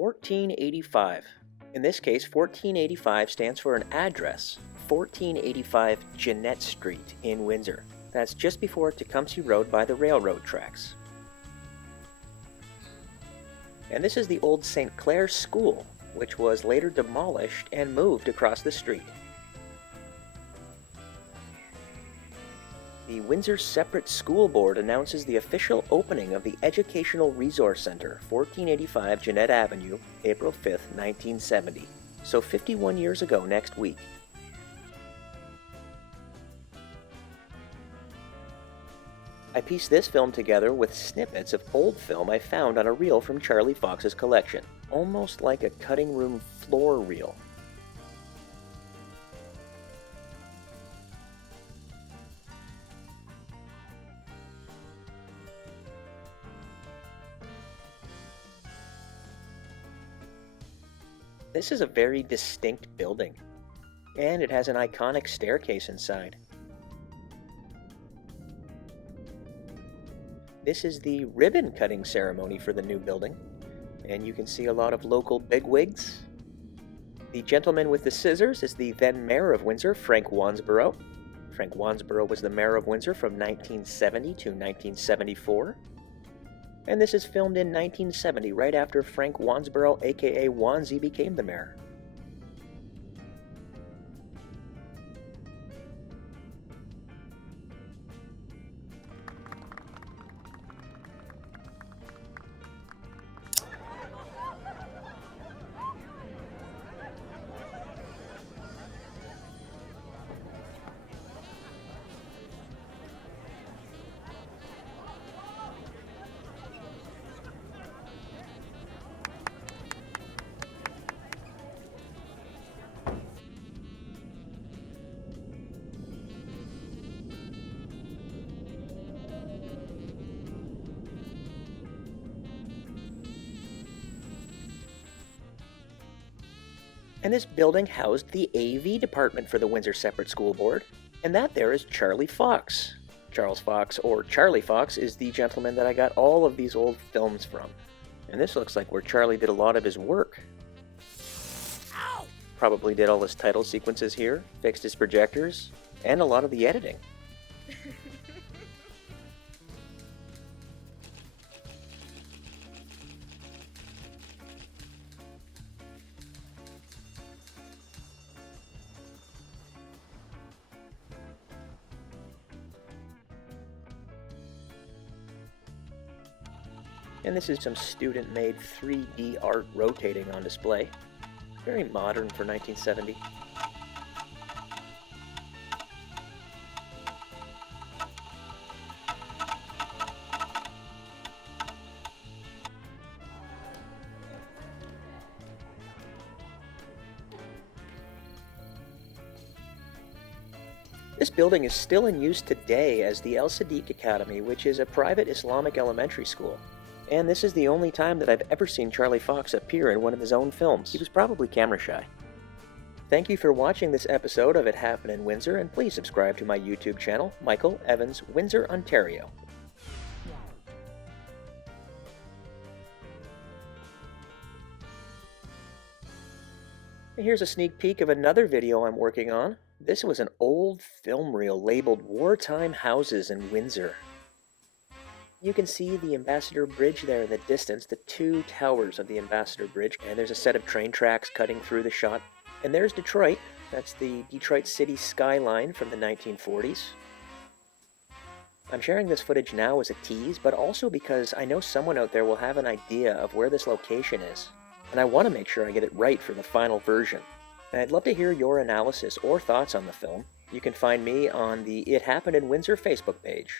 1485. In this case, 1485 stands for an address, 1485 Janette Street in Windsor. That's just before Tecumseh Road by the railroad tracks. And this is the old St. Clair School, which was later demolished and moved across the street. The Windsor Separate School Board announces the official opening of the Educational Resource Center, 1485 Janette Avenue, April 5th, 1970. So 51 years ago next week. I pieced this film together with snippets of old film I found on a reel from Charlie Fox's collection, almost like a cutting room floor reel. This is a very distinct building, and it has an iconic staircase inside. This is the ribbon cutting ceremony for the new building, and you can see a lot of local bigwigs. The gentleman with the scissors is the then mayor of Windsor, Frank Wansborough. Frank Wansborough was the mayor of Windsor from 1970 to 1974. And this is filmed in 1970, right after Frank Wansborough, aka Wansie, became the mayor. And this building housed the AV department for the Windsor Separate School Board, and that there is Charlie Fox. Charles Fox, or Charlie Fox, is the gentleman that I got all of these old films from. And this looks like where Charlie did a lot of his work. Ow! Probably did all his title sequences here, fixed his projectors, and a lot of the editing. And this is some student-made 3D art rotating on display. Very modern for 1970. This building is still in use today as the El Sadiq Academy, which is a private Islamic elementary school. And this is the only time that I've ever seen Charlie Fox appear in one of his own films. He was probably camera shy. Thank you for watching this episode of It Happened in Windsor, and please subscribe to my YouTube channel, Michael Evans, Windsor, Ontario. And here's a sneak peek of another video I'm working on. This was an old film reel labeled Wartime Houses in Windsor. You can see the Ambassador Bridge there in the distance, the two towers of the Ambassador Bridge, and there's a set of train tracks cutting through the shot. And there's Detroit. That's the Detroit city skyline from the 1940s. I'm sharing this footage now as a tease, but also because I know someone out there will have an idea of where this location is, and I want to make sure I get it right for the final version. And I'd love to hear your analysis or thoughts on the film. You can find me on the It Happened in Windsor Facebook page.